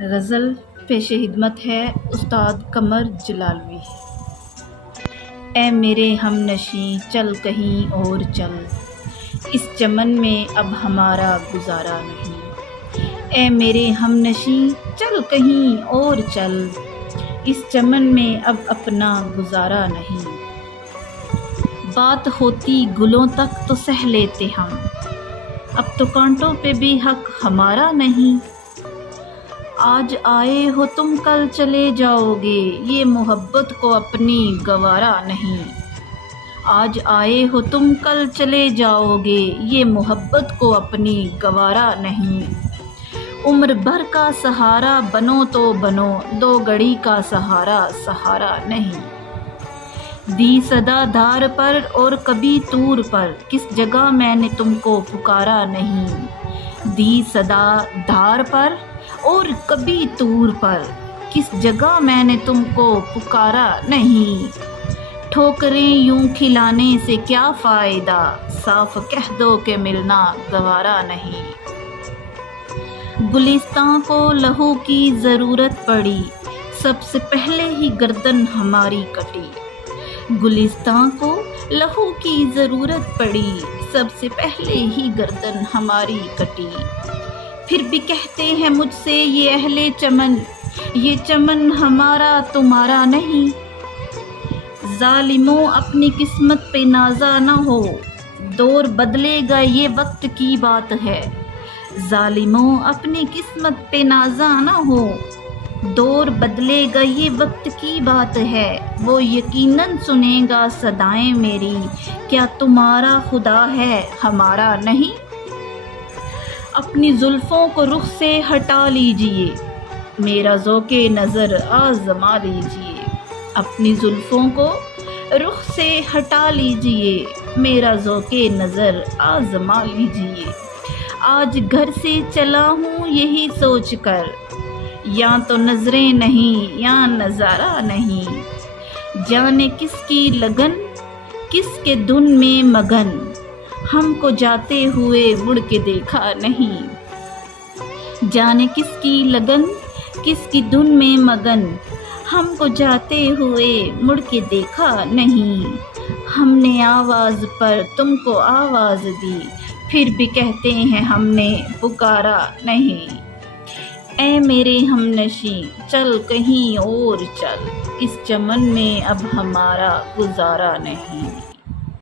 غزل پیش خدمت ہے استاد قمر جلالوی۔ اے میرے ہم نشیں چل کہیں اور چل، اس چمن میں اب ہمارا گزارا نہیں۔ اے میرے ہم نشیں چل کہیں اور چل، اس چمن میں اب اپنا گزارا نہیں۔ بات ہوتی گلوں تک تو سہ لیتے ہم، اب تو کانٹوں پہ بھی حق ہمارا نہیں۔ آج آئے ہو تم کل چلے جاؤ گے، یہ محبت کو اپنی گوارا نہیں۔ آج آئے ہو تم کل چلے جاؤ گے، یہ محبت کو اپنی گوارا نہیں۔ عمر بھر کا سہارا بنو تو بنو، دو گھڑی کا سہارا سہارا نہیں۔ دی صدا دھار پر اور کبھی طور پر، کس جگہ میں نے تم کو پکارا نہیں۔ دی صدا دھار پر اور کبھی طور پر، کس جگہ میں نے تم کو پکارا نہیں۔ ٹھوکریں یوں کھلانے سے کیا فائدہ، صاف کہہ دو کہ ملنا گوارا نہیں۔ گلستان کو لہو کی ضرورت پڑی، سب سے پہلے ہی گردن ہماری کٹی۔ گلستان کو لہو کی ضرورت پڑی، سب سے پہلے ہی گردن ہماری کٹی۔ پھر بھی کہتے ہیں مجھ سے یہ اہل چمن، یہ چمن ہمارا تمہارا نہیں۔ ظالموں اپنی قسمت پہ نازا نہ ہو، دور بدلے گا یہ وقت کی بات ہے۔ ظالموں اپنی قسمت پہ نازا نہ ہو، دور بدلے گا یہ وقت کی بات ہے۔ وہ یقیناً سنے گا صدائیں میری، کیا تمہارا خدا ہے ہمارا نہیں۔ اپنی زلفوں کو رخ سے ہٹا لیجئے، میرا ذوق نظر آزما لیجئے۔ اپنی زلفوں کو رخ سے ہٹا لیجئے، میرا ذوق نظر آزما لیجئے۔ آج گھر سے چلا ہوں یہی سوچ کر، یا تو نظریں نہیں یا نظارہ نہیں۔ جانے کس کی لگن کس کے دھن میں مگن، ہم کو جاتے ہوئے مڑ کے دیکھا نہیں۔ جانے کس کی لگن کس کی دھن میں مگن، ہم کو جاتے ہوئے مڑ کے دیکھا نہیں۔ ہم نے آواز پر تم کو آواز دی، پھر بھی کہتے ہیں ہم نے پکارا نہیں۔ اے میرے ہم نشیں چل کہیں اور چل، اس چمن میں اب ہمارا گزارا نہیں۔